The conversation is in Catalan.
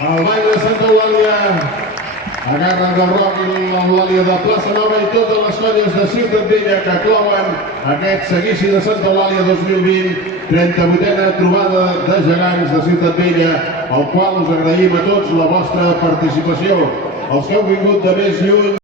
El ball de Santa Eulàlia agarra de rock i l'Eulàlia de Plaça Nova i totes les colles de Ciutat Vella que clouen aquest seguici de Santa Eulàlia 2020, 38a trobada de gegants de Ciutat Vella, al qual us agraïm a tots la vostra participació. Els que heu vingut de més lluny